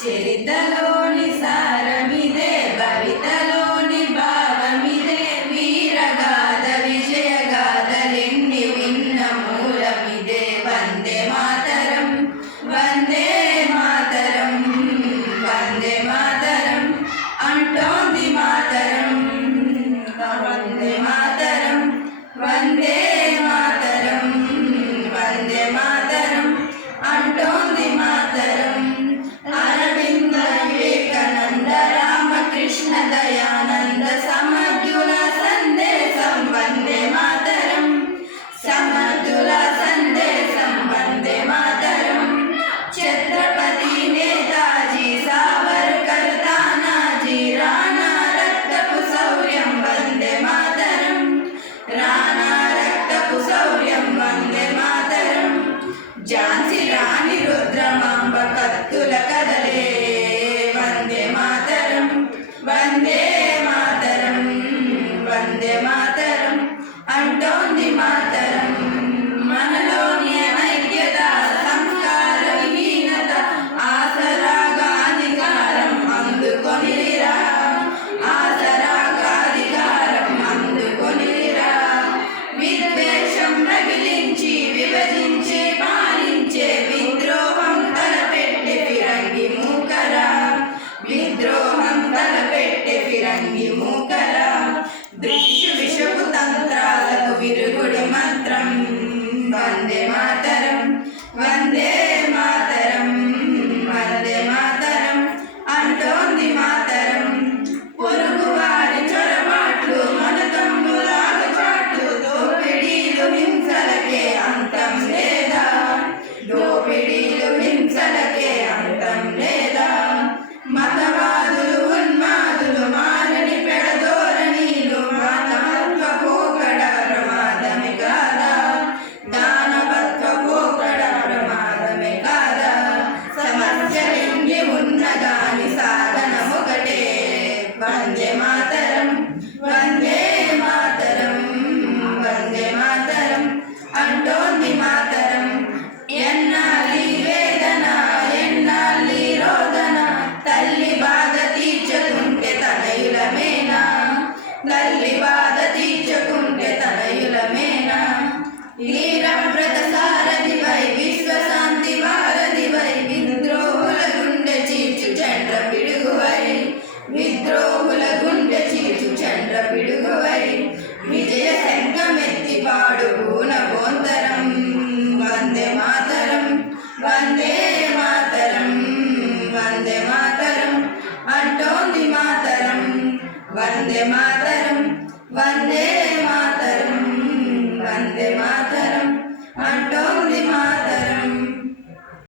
చరితలోని సారమిదే, భవితలోని భావమిదే, వీరగాథ విజయగాథలెన్ని విన్న మూలమిదే. వందే మాతరం, వందే మాతరం, వందే మాతరం అంటోంది మాతరం. వందే మాతరం, వందే మాతరం, వందే మాతరం అంటోంది మాతరం. అరవింద వివేకానంద రామకృష్ణ దయానంద సమర్థుల సందేశం వందే మాతరం, సమర్థుల సందేశం వందే మాతరం. ఛత్రపతి నేతాజీ సావర్కర్ తానాజీ రాణా రక్తపు శౌర్యం వందే మాతరం, రాణా రక్తపు శౌర్యం వందే మాతరం. ఝాన్సీ రాణి రుద్రమాంబ కత్తుల కదలే వందే మాతరం, వందే మాతరం, వందే మాతరం అంటోంది మాతరం. మనలోని ఐక్యత సంస్కార విహీనత ఆసరాగా అధికారం అందుకొనిరా, ఆసరాగా అధికారం అందుకొనిరా. విద్వేషం రగిలించి విభజించి పాలించే విద్రోహం తలపెట్టే ఫిరంగి మూకరా, విద్రోహం తలపెట్టే ఫిరంగి మూకరా. బ్రిటిష్ విషపు తంత్రాలకు విరుగుడి మంత్రం వందే మాతరం, వందే మాతరం, వందే మాతరం అంటోంది మాతరం. పొరుగువారి చొరబాట్లు మన తమ్ముల ఆగచాట్లు, దోపిడీలు హింసలకే అంతం లేదా, దోపిడీలు హింసలకే అంతం లేదా. మతవాదులు ఉన్మాదులు మారని పెడధోరణీలు మానవత్వ పోకడ ప్రమాదమే కాదా, దానవత్వ పోకడ ప్రమాదమే కాదా. సమస్యలెన్ని ఉన్నగాని సాధనమొకటే వందే మాతరం, వందే మాతరం, వందే మాతరం అంటోంది మాతరం. ఎన్నాళ్ళి వేదన ఎన్నాళ్ళి రోదన, తల్లి బాధ తీర్చుకుంటే తనయులమేనా, తల్లి బాధ తీర్చుకుంటే తనయులమేనా. వీరవ్రత సారథివై విశ్వశాంతి వారధివై, విద్రోహుల గుండె చీల్చు చండ్ర పిడుగువై, విద్రోహుల గుండె చీల్చు చండ్ర పిడుగువై. విజయ శంఖమెత్తి పాడు పూనగోంతరం వందే మాతరం, వందే మాతరం, వందే మాతరం అంటోంది మాతరం. వందే మాతరం.